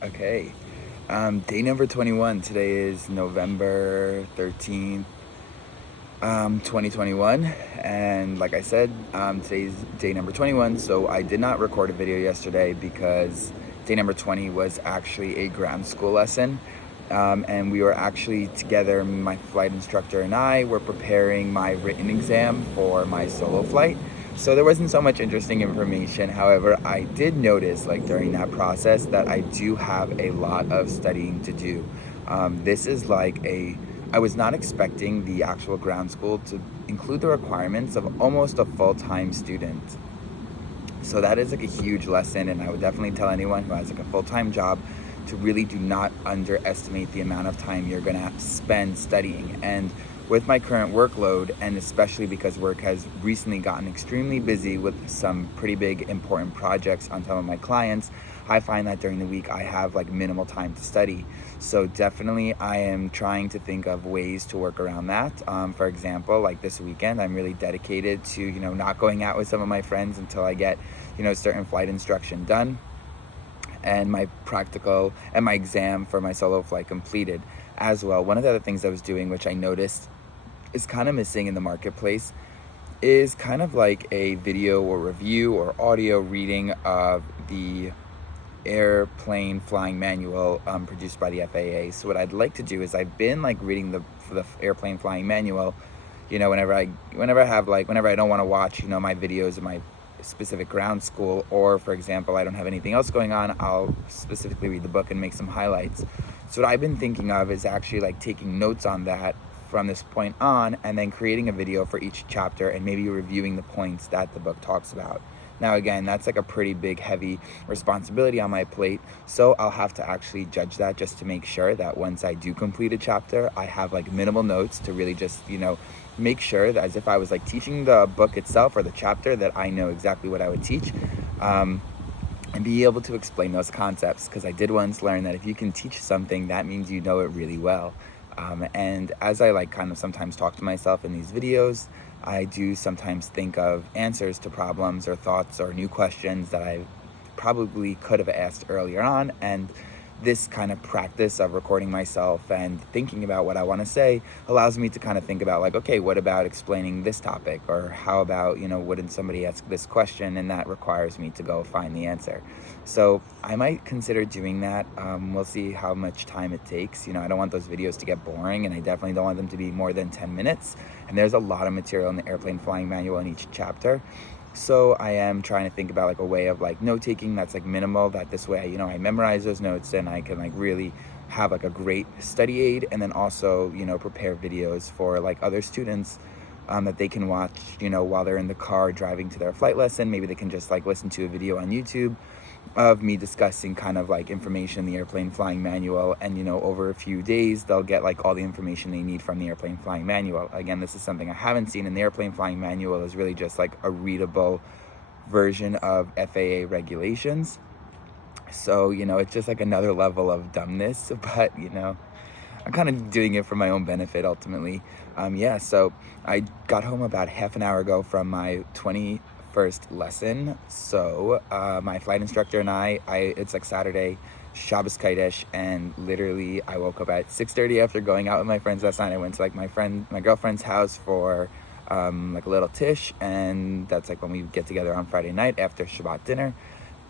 Okay, day number 21. Today is November 13th, 2021. And like I said, today's day number 21. So I did not record a video yesterday because day number 20 was actually a ground school lesson. And we were actually together, my flight instructor and I were preparing my written exam for my solo flight. So there wasn't so much interesting information. However, I did notice like during that process that I do have a lot of studying to do. This is like I was not expecting the actual ground school to include the requirements of almost a full-time student. So that is like a huge lesson, and I would definitely tell anyone who has like a full-time job to really do not underestimate the amount of time you're gonna spend studying. And with my current workload, and especially because work has recently gotten extremely busy with some pretty big important projects on some of my clients, I find that during the week I have like minimal time to study. So definitely I am trying to think of ways to work around that. For example, like this weekend, I'm really dedicated to, not going out with some of my friends until I get, certain flight instruction done and my practical and my exam for my solo flight completed as well. One of the other things I was doing, which I noticed is kind of missing in the marketplace, is kind of like a video or review or audio reading of the airplane flying manual produced by the FAA. So what I'd like to do is I've been like reading the airplane flying manual, whenever I don't want to watch, my videos of my specific ground school, or for example, I don't have anything else going on, I'll specifically read the book and make some highlights. So what I've been thinking of is actually like taking notes on that from this point on, and then creating a video for each chapter and maybe reviewing the points that the book talks about. Now again, that's like a pretty big, heavy responsibility on my plate, so I'll have to actually judge that just to make sure that once I do complete a chapter, I have like minimal notes to really just, make sure that as if I was like teaching the book itself or the chapter, that I know exactly what I would teach. And be able to explain those concepts, because I did once learn that if you can teach something, that means you know it really well. And as I like kind of sometimes talk to myself in these videos, I do sometimes think of answers to problems or thoughts or new questions that I probably could have asked earlier on. And this kind of practice of recording myself and thinking about what I want to say allows me to kind of think about like, okay, what about explaining this topic? Or how about, wouldn't somebody ask this question? And that requires me to go find the answer. So I might consider doing that. We'll see how much time it takes. I don't want those videos to get boring, and I definitely don't want them to be more than 10 minutes. And there's a lot of material in the airplane flying manual in each chapter. So I am trying to think about like a way of like note taking that's like minimal, that this way, I memorize those notes and I can like really have like a great study aid, and then also, prepare videos for like other students that they can watch, while they're in the car driving to their flight lesson. Maybe they can just like listen to a video on YouTube of me discussing kind of like information in the airplane flying manual, and over a few days they'll get like all the information they need from the airplane flying manual. Again, this is something I haven't seen in the airplane flying manual, is really just like a readable version of FAA regulations. So it's just like another level of dumbness, but I'm kind of doing it for my own benefit ultimately. So I got home about half an hour ago from my 21st lesson. So my flight instructor and it's like Saturday, Shabbos Kodesh, and literally I woke up at 6:30 after going out with my friends last night. I went to like my girlfriend's house for like a little tish, and that's like when we get together on Friday night after Shabbat dinner.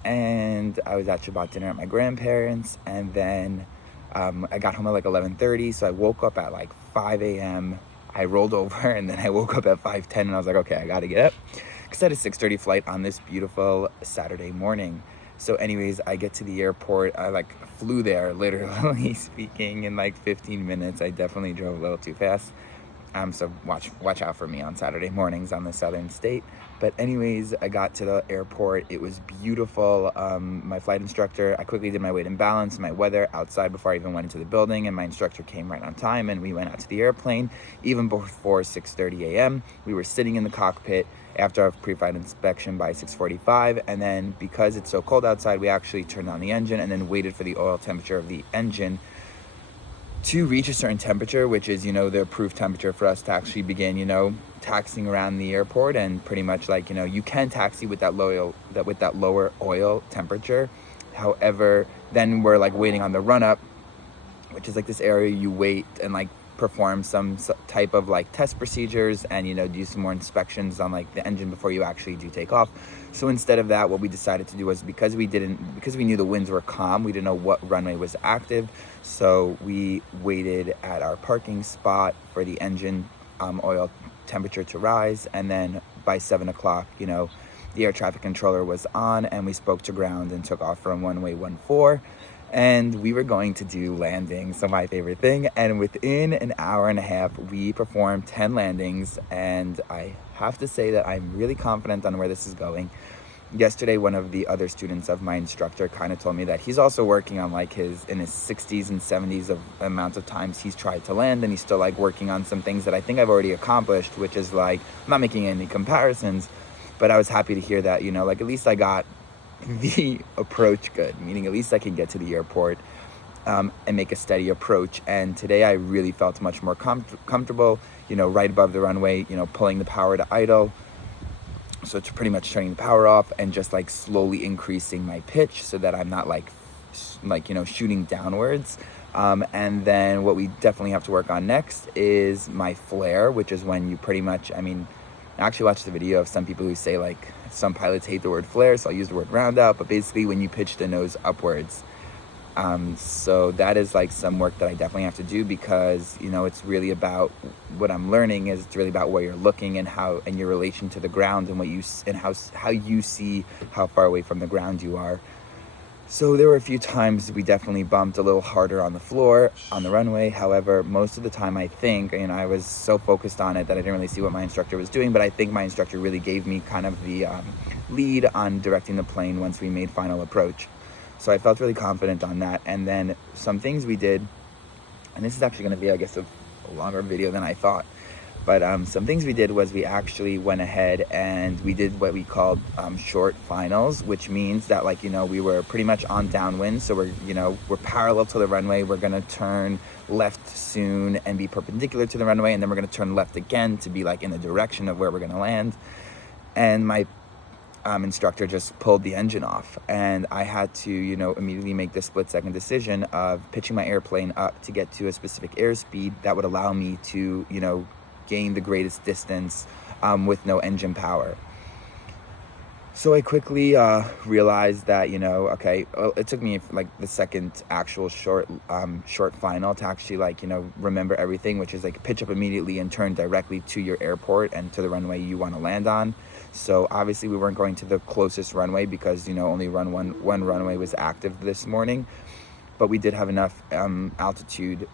And I was at Shabbat dinner at my grandparents, and then I got home at like 11:30, so I woke up at like 5 a.m. I rolled over, and then I woke up at 5:10, and I was like, okay, I gotta get up, because I had a 6:30 flight on this beautiful Saturday morning. So anyways, I get to the airport. I like flew there, literally speaking, in like 15 minutes. I definitely drove a little too fast. So watch out for me on Saturday mornings on the southern state. But anyways, I got to the airport. It was beautiful. My flight instructor, I quickly did my weight and balance, my weather outside before I even went into the building, and my instructor came right on time, and we went out to the airplane even before 6:30 a.m. We were sitting in the cockpit after our pre-flight inspection by 6:45, and then because it's so cold outside, we actually turned on the engine and then waited for the oil temperature of the engine to reach a certain temperature, which is, the approved temperature for us to actually begin, taxiing around the airport. And pretty much like, you can taxi with that lower oil temperature. However, then we're like waiting on the run up, which is like this area you wait and like perform some type of like test procedures and, you know, do some more inspections on like the engine before you actually do take off. So instead of that, what we decided to do was, because we knew the winds were calm, we didn't know what runway was active, so we waited at our parking spot for the engine oil temperature to rise, and then by 7 o'clock, you know, the air traffic controller was on, and we spoke to ground and took off from runway 14, and we were going to do landings, so my favorite thing. And within an hour and a half, we performed 10 landings, and I have to say that I'm really confident on where this is going. Yesterday, one of the other students of my instructor kind of told me that he's also working on like in his 60s and 70s of amounts of times he's tried to land, and he's still like working on some things that I think I've already accomplished, which is like, I'm not making any comparisons, but I was happy to hear that, you know, like at least I got the approach good, meaning at least I can get to the airport and make a steady approach. And today I really felt much more comfortable, you know, right above the runway, you know, pulling the power to idle. So it's pretty much turning the power off and just like slowly increasing my pitch so that I'm not like, you know, shooting downwards. And then what we definitely have to work on next is my flare, which is when you pretty much, I mean, I actually watched the video of some people who say like some pilots hate the word flare, so I'll use the word round out, but basically when you pitch the nose upwards. So that is like some work that I definitely have to do, because, you know, it's really about what I'm learning is it's really about where you're looking and how, and your relation to the ground, and what you, and how you see how far away from the ground you are. So there were a few times we definitely bumped a little harder on the floor, on the runway. However, most of the time I think, and I was so focused on it that I didn't really see what my instructor was doing, but I think my instructor really gave me kind of the lead on directing the plane once we made final approach. So I felt really confident on that. And then some things we did, and this is actually going to be, I guess, a longer video than I thought. But some things we did was we actually went ahead and we did what we called short finals, which means that, like, you know, we were pretty much on downwind. So we're parallel to the runway. We're going to turn left soon and be perpendicular to the runway. And then we're going to turn left again to be like in the direction of where we're going to land. And my instructor just pulled the engine off, and I had to, you know, immediately make the split-second decision of pitching my airplane up to get to a specific airspeed that would allow me to, you know, gain the greatest distance with no engine power. So I quickly realized that, you know, okay, well, it took me like the second actual short final to actually, like, you know, remember everything, which is like pitch up immediately and turn directly to your airport and to the runway you want to land on. So obviously we weren't going to the closest runway because, you know, only one runway was active this morning, but we did have enough altitude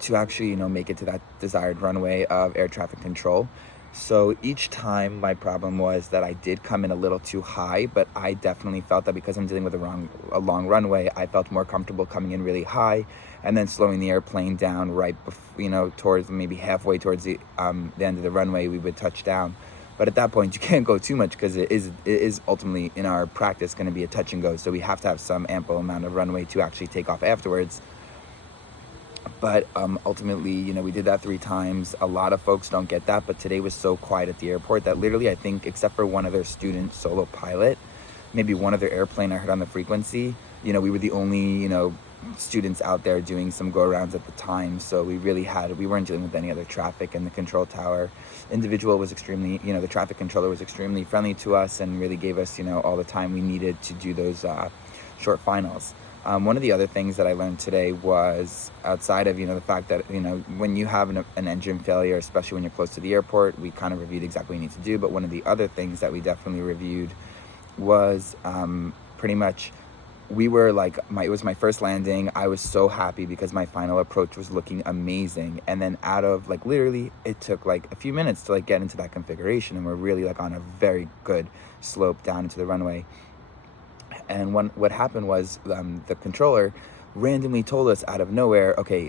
to actually, you know, make it to that desired runway of air traffic control. So each time my problem was that I did come in a little too high, but I definitely felt that because I'm dealing with a long runway, I felt more comfortable coming in really high and then slowing the airplane down right before, you know, towards maybe halfway towards the end of the runway, we would touch down. But at that point, you can't go too much because it is ultimately in our practice going to be a touch and go. So we have to have some ample amount of runway to actually take off afterwards. But ultimately, you know, we did that 3 times. A lot of folks don't get that, but today was so quiet at the airport that literally, I think, except for one other student solo pilot, maybe one other airplane I heard on the frequency, you know, we were the only, you know, students out there doing some go-arounds at the time. So we weren't dealing with any other traffic, and the control tower individual was extremely, you know, the traffic controller was extremely friendly to us and really gave us, you know, all the time we needed to do those short finals. One of the other things that I learned today was, outside of, you know, the fact that, you know, when you have an engine failure, especially when you're close to the airport, we kind of reviewed exactly what you need to do. But one of the other things that we definitely reviewed was pretty much, we were like, it was my first landing. I was so happy because my final approach was looking amazing. And then out of, like, literally, it took like a few minutes to like get into that configuration, and we're really like on a very good slope down into the runway. And what happened was the controller randomly told us out of nowhere, okay,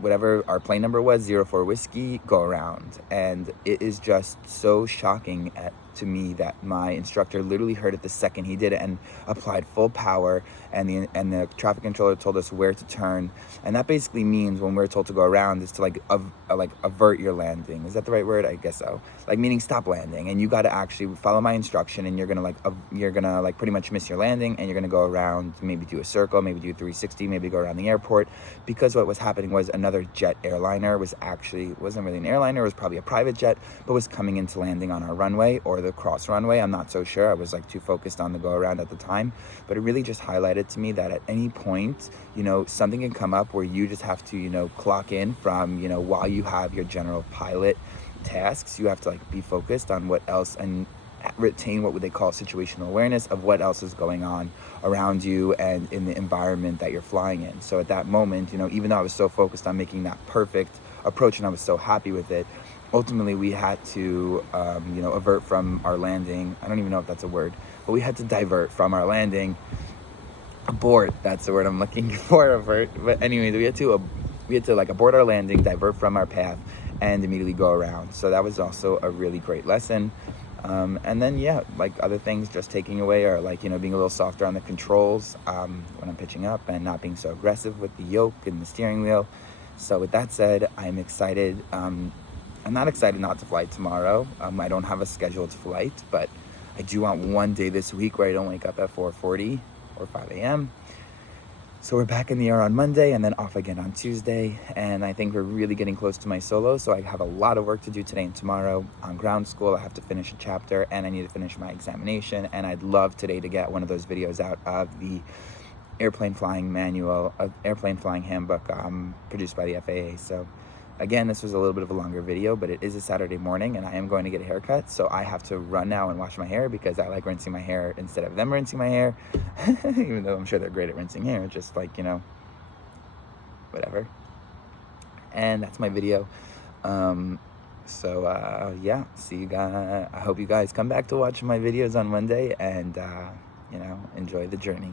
whatever our plane number was, 04 Whiskey, go around. And it is just so shocking to me that my instructor literally heard it the second he did it and applied full power, and the traffic controller told us where to turn. And that basically means when we're told to go around is to like avert your landing. Is that the right word? I guess so. Like meaning stop landing, and you got to actually follow my instruction, and you're gonna like pretty much miss your landing, and you're gonna go around, maybe do a circle, maybe do a 360, maybe go around the airport. Because what was happening was another jet airliner wasn't really an airliner, it was probably a private jet, but was coming into landing on our runway or the cross runway. I'm not so sure. I was like too focused on the go around at the time, but it really just highlighted to me that at any point, you know, something can come up where you just have to, you know, clock in from, you know, while you have your general pilot tasks, you have to like be focused on what else and retain what would they call situational awareness of what else is going on around you and in the environment that you're flying in. So at that moment, you know, even though I was so focused on making that perfect approach and I was so happy with it, ultimately we had to you know, avert from our landing. I don't even know if that's a word, but we had to divert from our landing. Abort, that's the word I'm looking for. Avert. But anyways, we had to like abort our landing, divert from our path, and immediately go around. So that was also a really great lesson. And then, yeah, like other things just taking away are like, you know, being a little softer on the controls when I'm pitching up, and not being so aggressive with the yoke and the steering wheel. So with that said, I'm excited. I'm not excited not to fly tomorrow. I don't have a scheduled flight, but I do want one day this week where I don't wake up at 4:40 or 5 a.m. So we're back in the air on Monday and then off again on Tuesday. And I think we're really getting close to my solo. So I have a lot of work to do today and tomorrow. On ground school, I have to finish a chapter and I need to finish my examination. And I'd love today to get one of those videos out of the airplane flying manual, airplane flying handbook produced by the FAA. So again, this was a little bit of a longer video, but it is a Saturday morning and I am going to get a haircut. So I have to run now and wash my hair because I like rinsing my hair instead of them rinsing my hair. Even though I'm sure they're great at rinsing hair, just like, you know, whatever. And that's my video. Yeah, see you guys. I hope you guys come back to watch my videos on Monday and, you know, enjoy the journey.